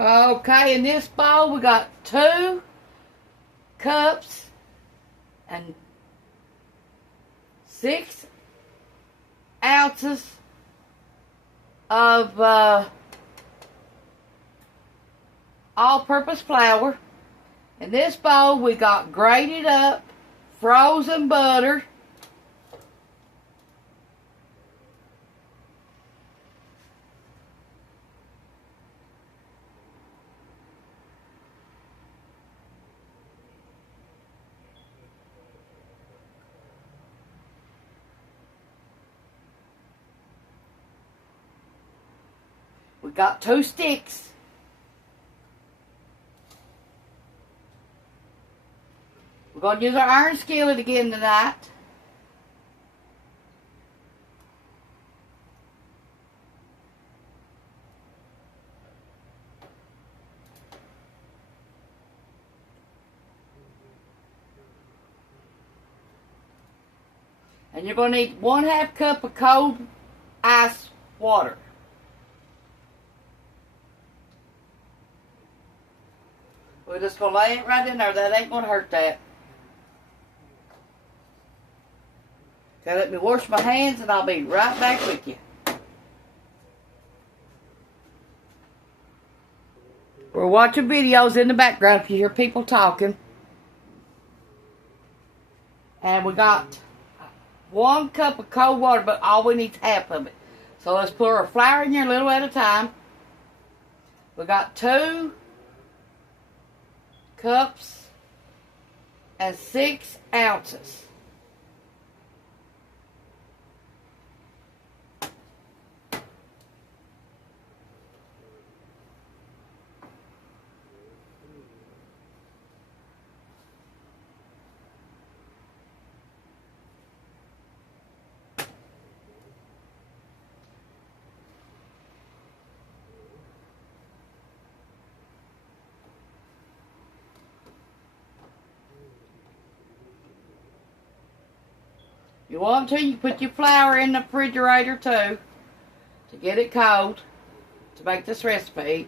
Okay, in this bowl we got 2 cups and 6 ounces of all-purpose flour. In this bowl we got grated up frozen butter, we got 2 sticks. We're going to use our iron skillet again tonight. And you're going to need 1/2 cup of cold ice water. We're just going to lay it right in there. That ain't going to hurt that. Okay, let me wash my hands and I'll be right back with you. We're watching videos in the background if you hear people talking. And we got 1 cup of cold water, but all we need is half of it. So let's pour our flour in here a little at a time. We got 2 cups and 6 ounces. You want to, you put your flour in the refrigerator too to get it cold to make this recipe.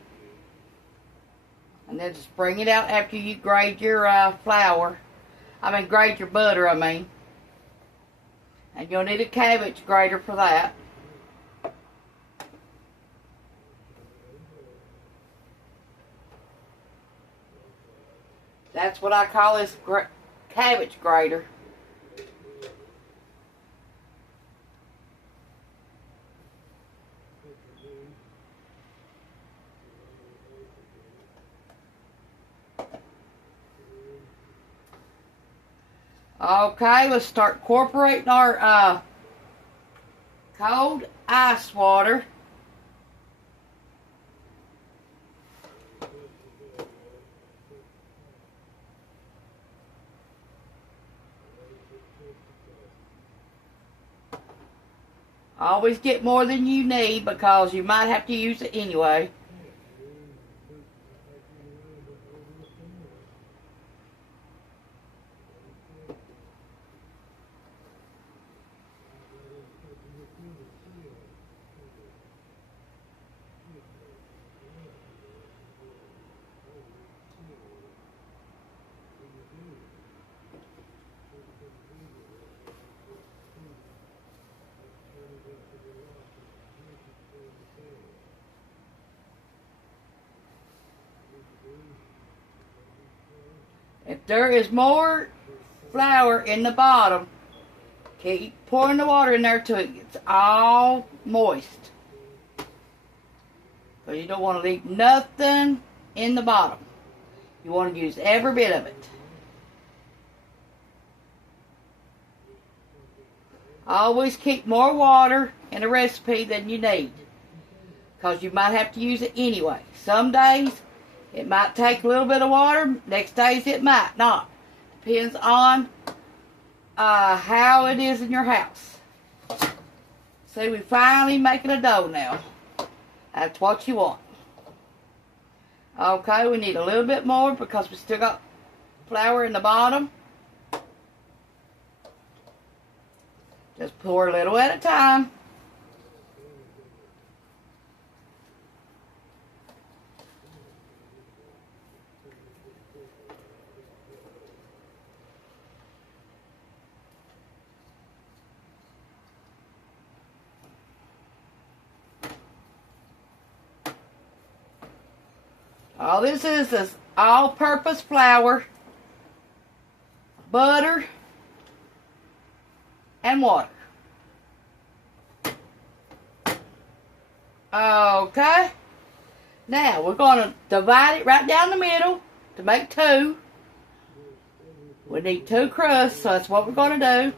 And then just bring it out after you grate your grate your butter, And you'll need a cabbage grater for that. That's what I call this cabbage grater. Okay, let's start incorporating our cold ice water. Always get more than you need because you might have to use it anyway. If there is more flour in the bottom, keep pouring the water in there till it gets all moist. Because you don't want to leave nothing in the bottom. You want to use every bit of it. Always keep more water in a recipe than you need, because you might have to use it anyway. Some days it might take a little bit of water. Next days it might not. Depends on how it is in your house. See, we're finally making a dough now. That's what you want. Okay, we need a little bit more because we still got flour in the bottom. Just pour a little at a time. All this is all-purpose flour, butter, and water. Okay. Now, we're going to divide it right down the middle to make two. We need two crusts, so that's what we're going to do.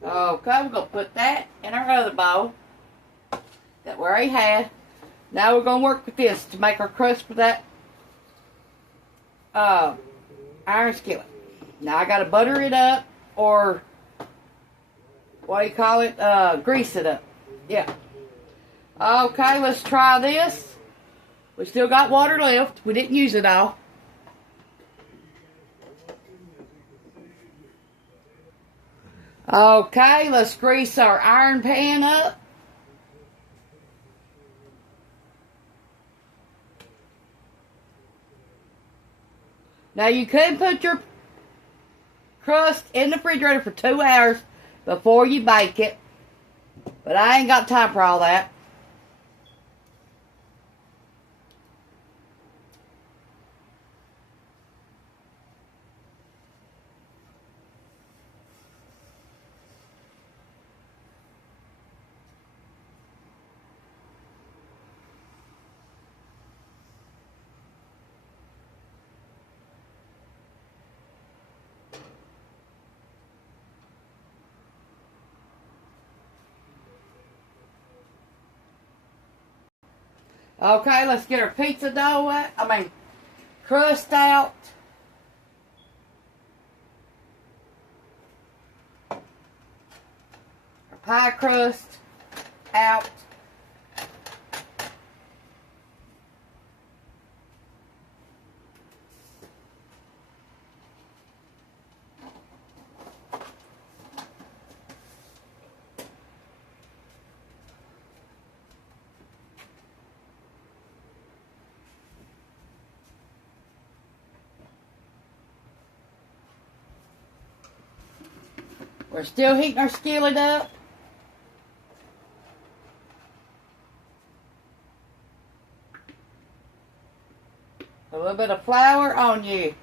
Okay, we're going to put that in our other bowl that we already had. Now we're going to work with this to make our crust for that iron skillet. Now I got to butter it up, or what do you call it? Grease it up. Yeah. Okay, let's try this. We still got water left. We didn't use it all. Okay, let's grease our iron pan up. Now you could put your crust in the refrigerator for 2 hours before you bake it, but I ain't got time for all that. Okay, let's get our pizza dough out. Crust out. Our pie crust out. We're still heating our skillet up. A little bit of flour on you.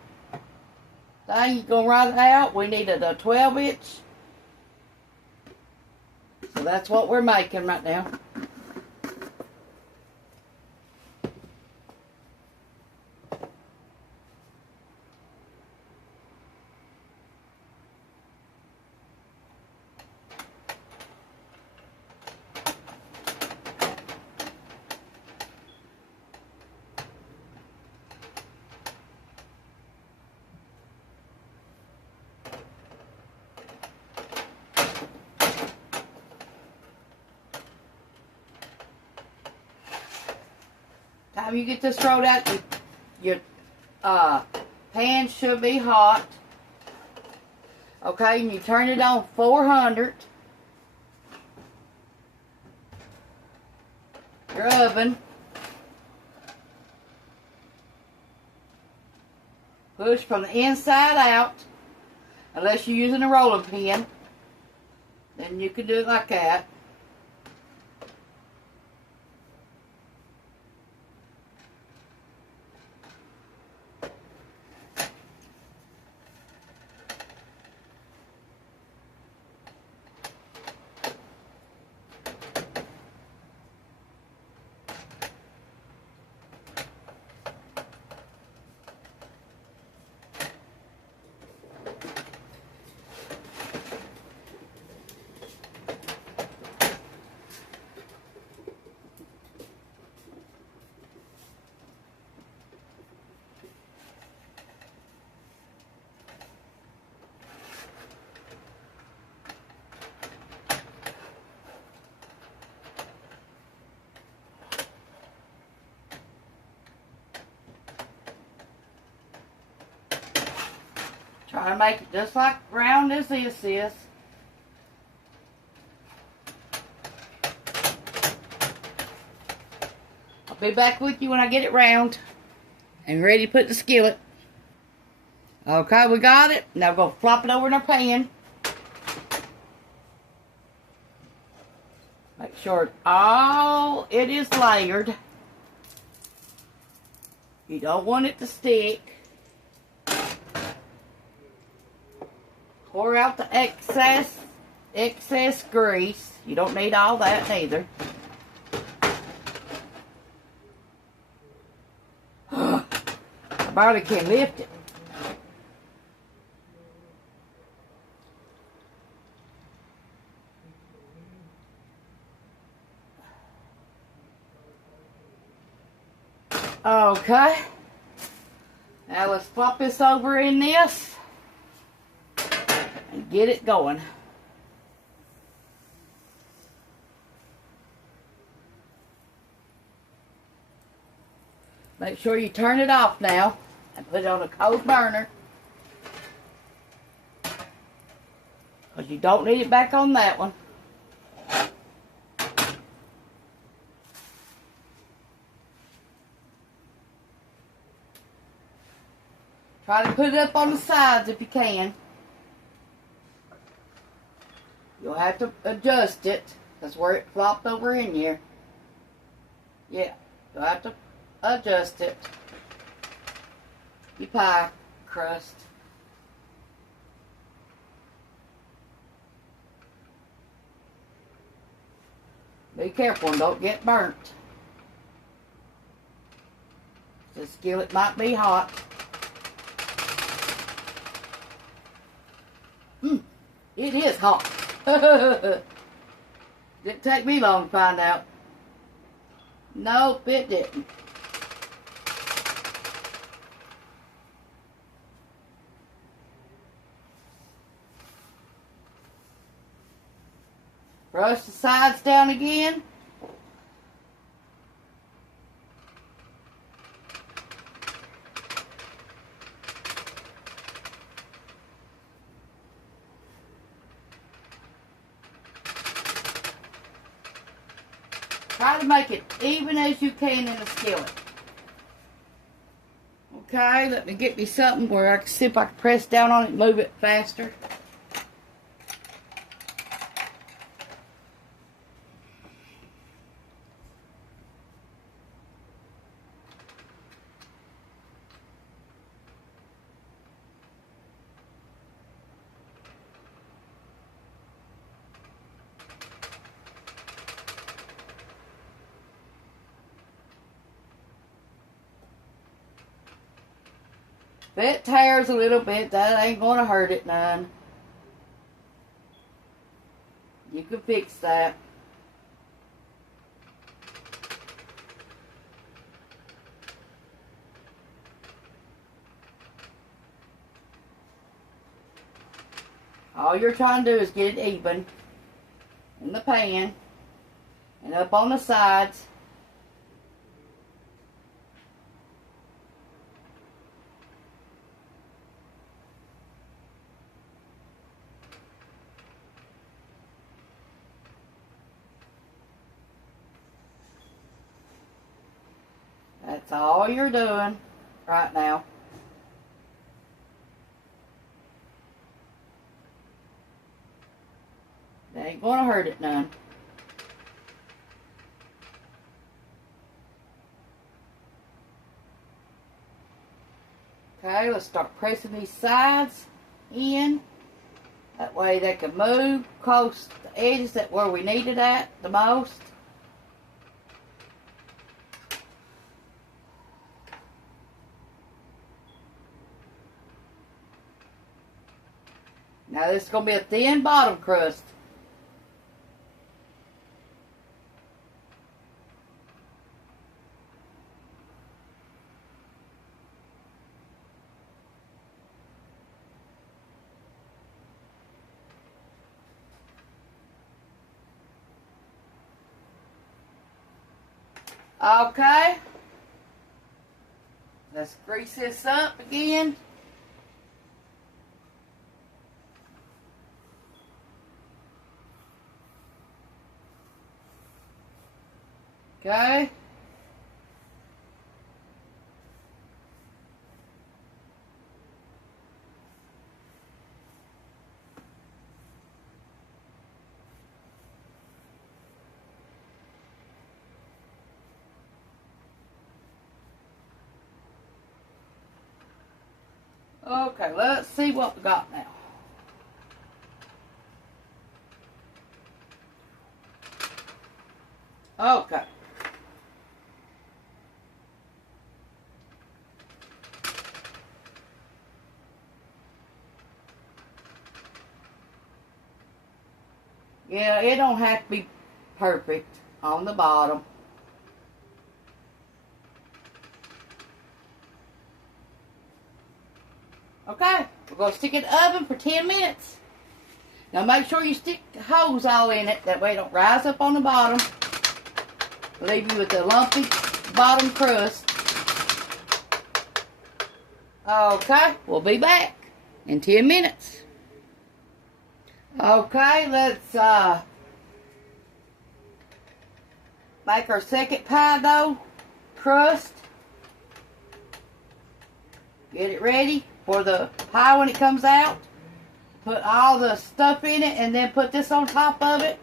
Thing you're going to run it out. We needed a 12-inch. So that's what we're making right now. Time you get this rolled out, your pan should be hot. Okay, and you turn it on 400. Your oven. Push from the inside out. Unless you're using a rolling pin, then you can do it like that. Try to make it just like round as this is. I'll be back with you when I get it round and ready to put the skillet. Okay, we got it. Now we're going to flop it over in our pan. Make sure all it is layered. You don't want it to stick. Pour out the excess grease. You don't need all that neither. I barely can lift it. Okay. Now let's flop this over in this and get it going. Make sure you turn it off now and put it on a cold burner, because you don't need it back on that one. Try to put it up on the sides if you can. You'll have to adjust it. That's where it flopped over in here. Yeah, you'll have to adjust it. Your pie crust. Be careful and don't get burnt. The skillet might be hot. It is hot. Didn't take me long to find out. Nope, it didn't. Brush the sides down again. Try to make it even as you can in the skillet. Okay, let me get me something where I can see if I can press down on it and move it faster. If it tears a little bit, that ain't going to hurt it none. You can fix that. All you're trying to do is get it even in the pan and up on the sides. That's all you're doing right now. That ain't gonna hurt it none. Okay, let's start pressing these sides in. That way they can move close to the edges that where we need it at the most. Now this is going to be a thin bottom crust. Okay. Let's grease this up again. Okay. Okay, let's see what we got now. Okay. Yeah, it don't have to be perfect on the bottom. Okay, we're going to stick it in the oven for 10 minutes. Now make sure you stick the hose all in it. That way it don't rise up on the bottom. Leave you with the lumpy bottom crust. Okay, we'll be back in 10 minutes. Okay, let's make our second pie dough crust. Get it ready for the pie when it comes out. Put all the stuff in it and then put this on top of it.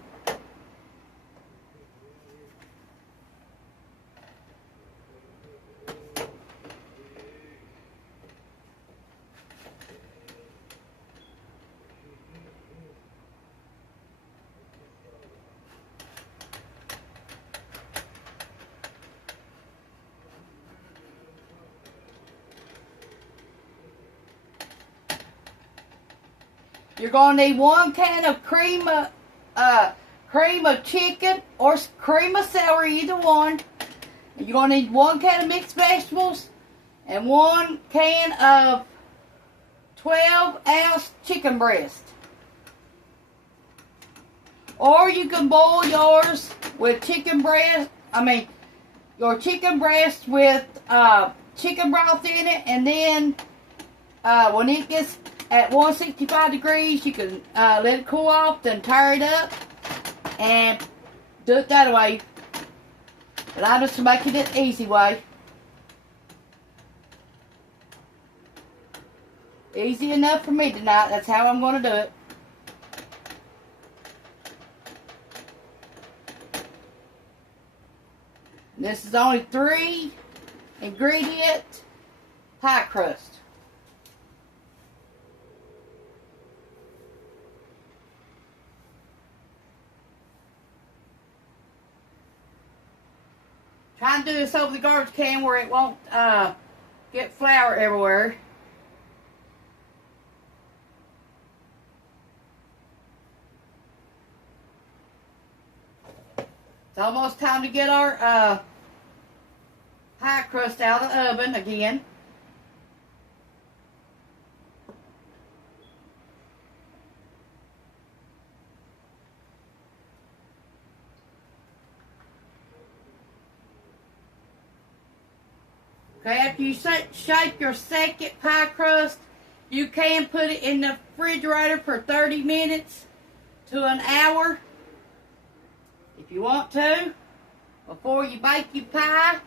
You're going to need 1 can of cream of chicken or cream of celery, either one. And you're going to need 1 can of mixed vegetables and 1 can of 12-ounce chicken breast. Or you can boil yours with chicken breast. Your chicken breast with chicken broth in it, and then when it gets at 165 degrees, you can let it cool off, then tear it up, and do it that way. But I'm just making it the easy way. Easy enough for me tonight. That's how I'm going to do it. This is only 3 ingredient pie crust. Try and do this over the garbage can where it won't get flour everywhere. It's almost time to get our pie crust out of the oven again. Okay, after you shape your second pie crust, you can put it in the refrigerator for 30 minutes to an hour if you want to before you bake your pie.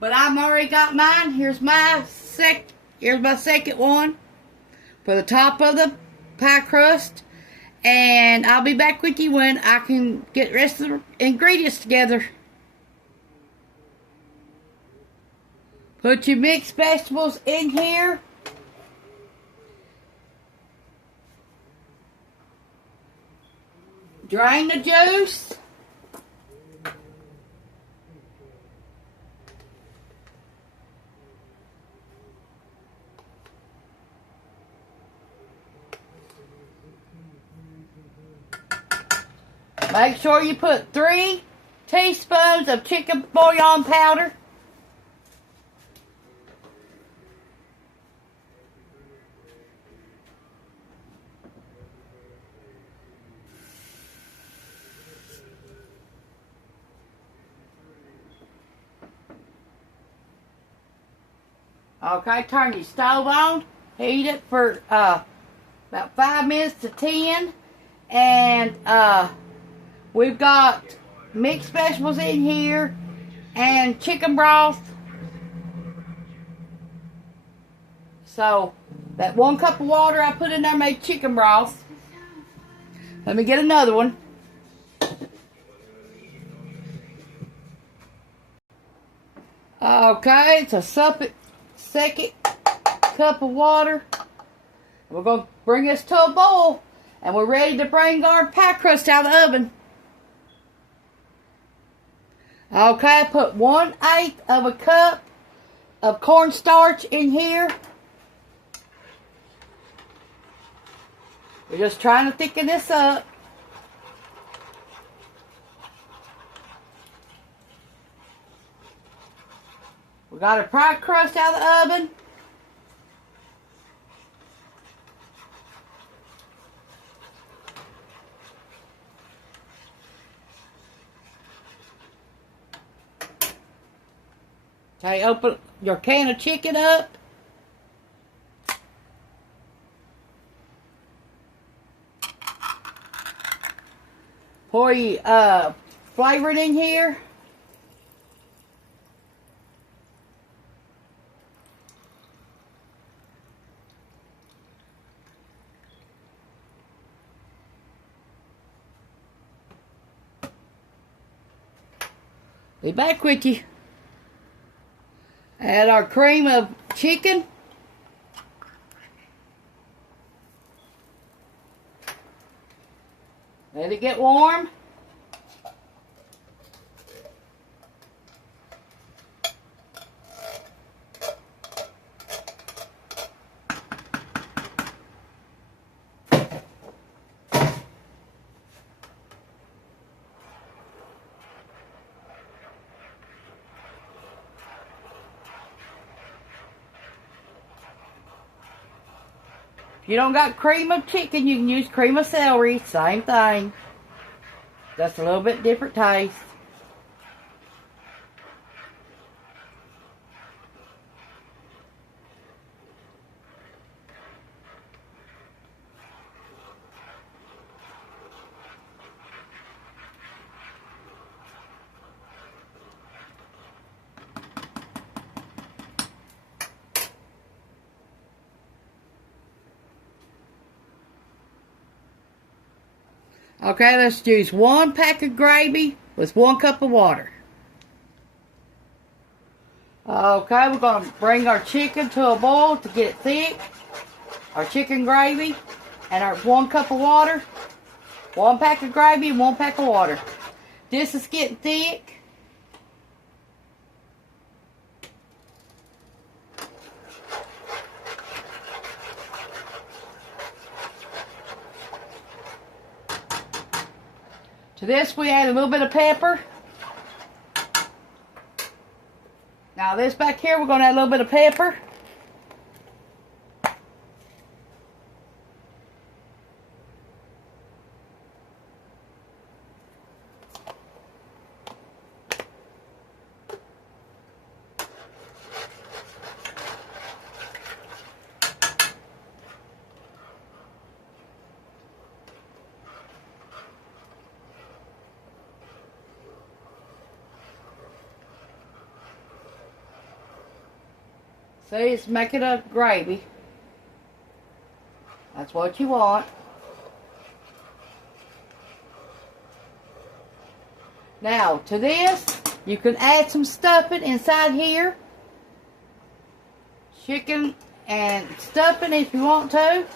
But I've already got mine. Here's my second one for the top of the pie crust. And I'll be back with you when I can get the rest of the ingredients together. Put your mixed vegetables in here. Drain the juice. Make sure you put 3 teaspoons of chicken bouillon powder. Okay, turn your stove on. Heat it for about 5 minutes to 10. And we've got mixed vegetables in here and chicken broth. So that 1 cup of water I put in there made chicken broth. Let me get another one. Okay, it's a second cup of water. We're going to bring this to a boil. And we're ready to bring our pie crust out of the oven. Okay, I put 1/8 of a cup of cornstarch in here. We're just trying to thicken this up. We got our pie crust out of the oven. Okay, open your can of chicken up. Pour your flavoring in here. Be back with you. Add our cream of chicken. Let it get warm. If you don't got cream of chicken, you can use cream of celery. Same thing. Just a little bit different taste. Okay, let's use 1 pack of gravy with 1 cup of water. Okay, we're going to bring our chicken to a boil to get it thick. Our chicken gravy and our 1 cup of water. 1 pack of gravy and 1 pack of water. This is getting thick. To this we add a little bit of pepper. Now this back here we're going to add a little bit of pepper. See, it's making a gravy. That's what you want. Now, to this, you can add some stuffing inside here. Chicken and stuffing if you want to.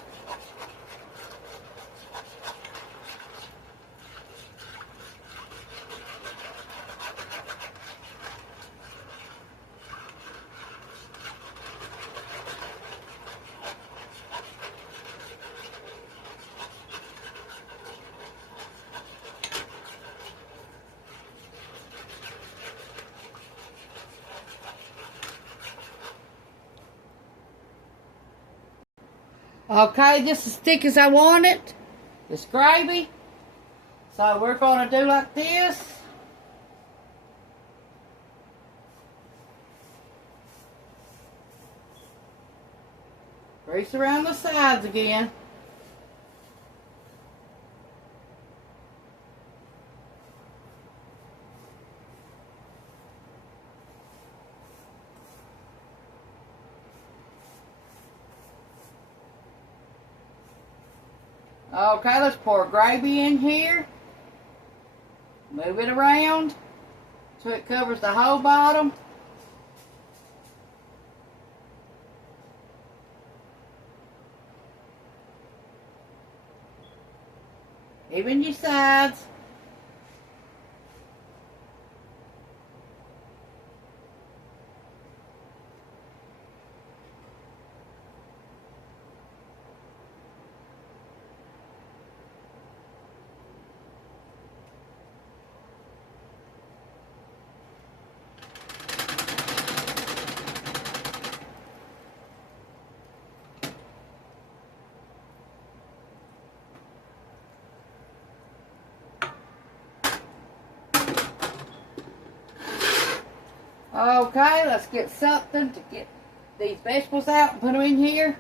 Okay, just as thick as I want it. This gravy. So we're going to do like this. Grease around the sides again. Okay, let's pour gravy in here. Move it around so it covers the whole bottom. even your sides. Okay, let's get something to get these vegetables out and put them in here.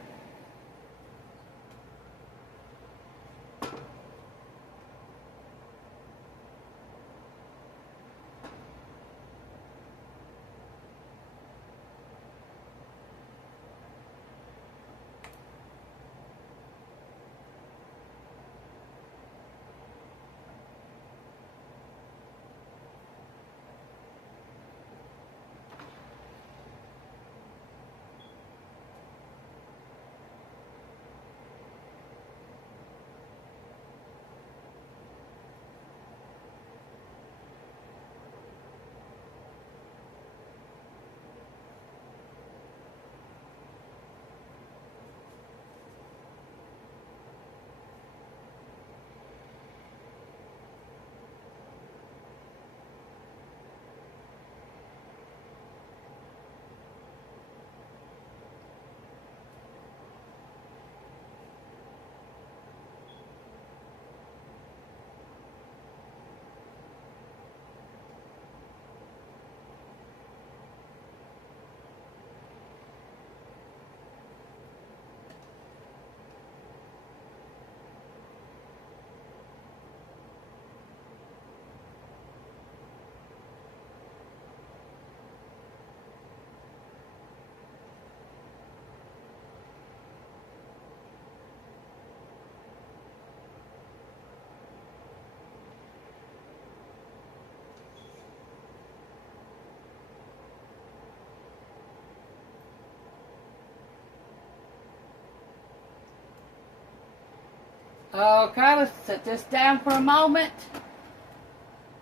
Okay, let's set this down for a moment.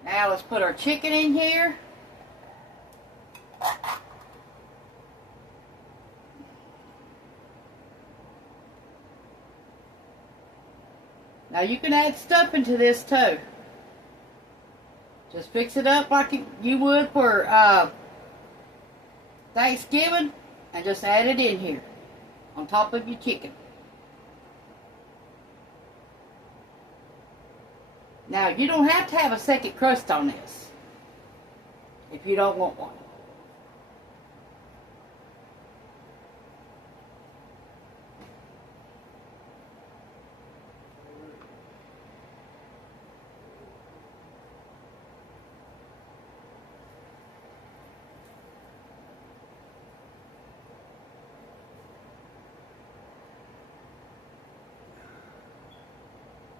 Now let's put our chicken in here. Now you can add stuffing to this too. Just fix it up like you would for Thanksgiving and just add it in here on top of your chicken. Now, you don't have to have a second crust on this if you don't want one.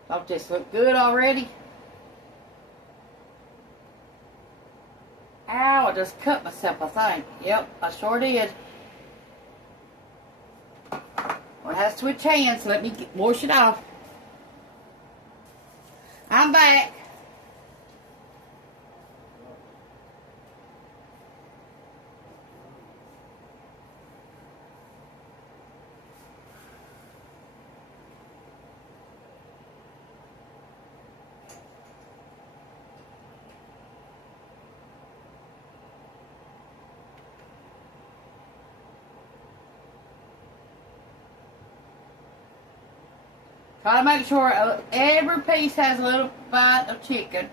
Don't this look good already? Ow, I just cut myself, I think. Yep, I sure did. Well, it has to switch hands, so let me wash it off. I'm back. Try to make sure every piece has a little bite of chicken,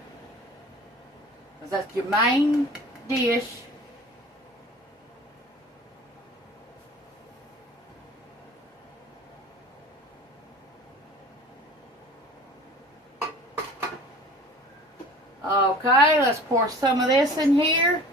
because that's your main dish. Okay, let's pour some of this in here.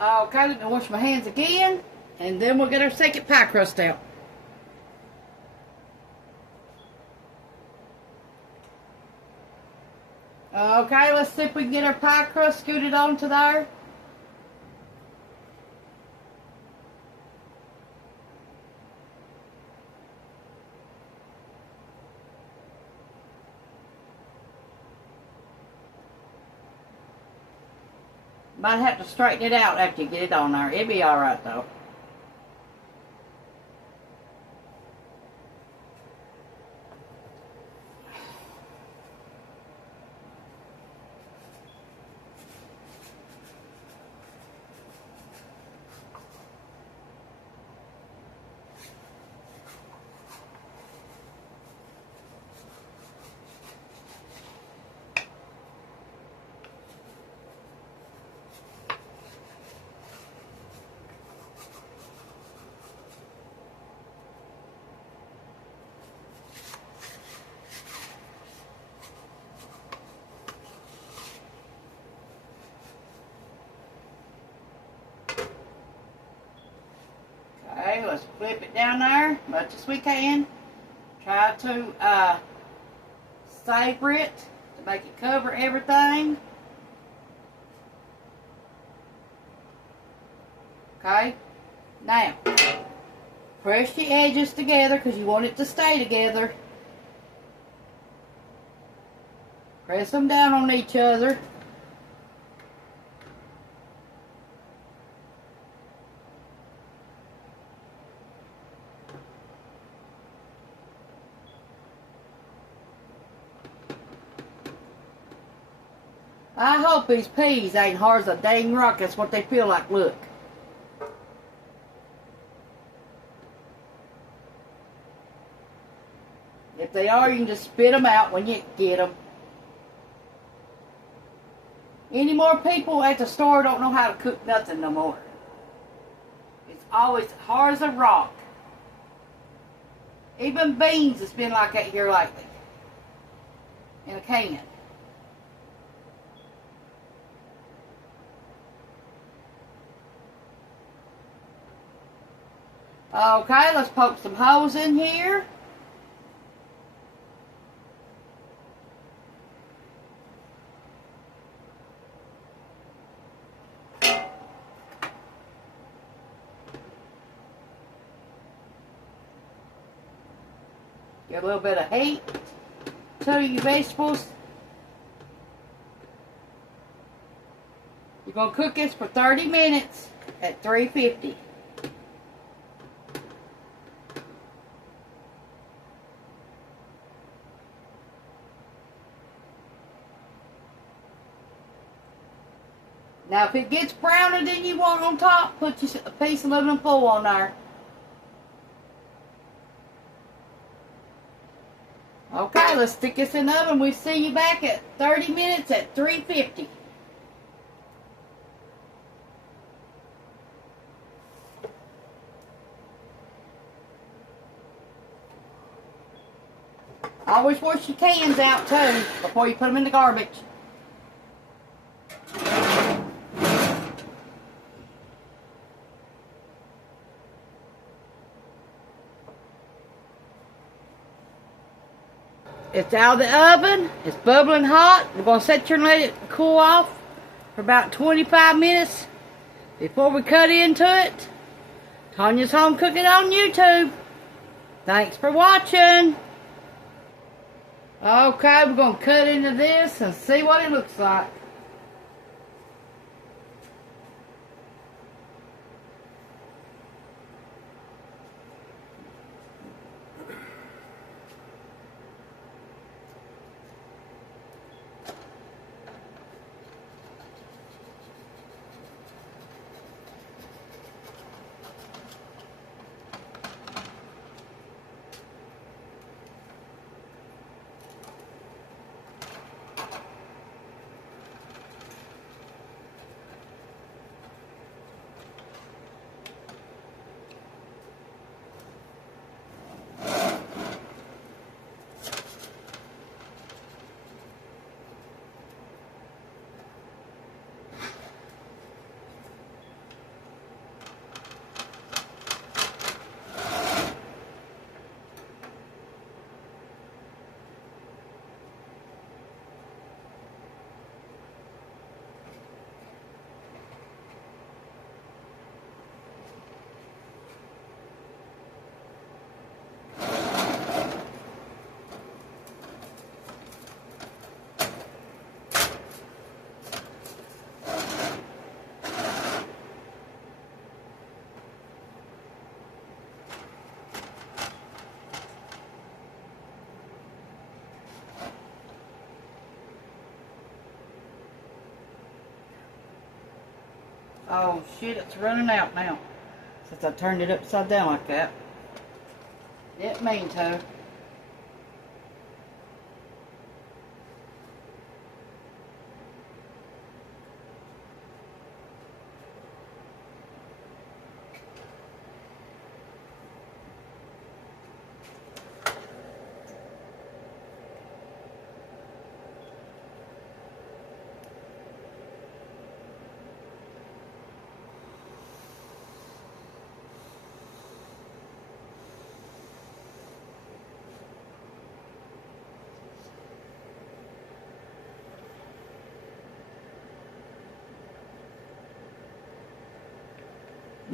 Okay, let me wash my hands again, and then we'll get our second pie crust out. Okay, let's see if we can get our pie crust scooted onto there. Might have to straighten it out after you get it on there. It'll be alright though. Okay, let's flip it down there much as we can. Try to savor it to make it cover everything. Okay, now press the edges together because you want it to stay together. Press them down on each other. I hope these peas ain't hard as a dang rock. That's what they feel like. Look. If they are, you can just spit them out when you get them. Any more people at the store don't know how to cook nothing no more. It's always hard as a rock. Even beans has been like that here lately. In a can. Okay, let's poke some holes in here. Get a little bit of heat to your vegetables. You're going to cook this for 30 minutes at 350. Now, if it gets browner than you want on top, put a piece of aluminum foil on there. Okay, let's stick this in the oven. We'll see you back at 30 minutes at 350. Always wash your cans out too before you put them in the garbage. It's out of the oven. It's bubbling hot. We're going to set here and let it cool off for about 25 minutes before we cut into it. Tanya's Home Cooking on YouTube. Thanks for watching. Okay, we're going to cut into this and see what it looks like. Oh shit, it's running out now. Since I turned it upside down like that. Didn't mean to.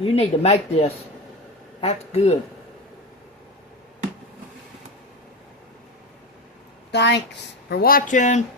You need to make this. That's good. Thanks for watching.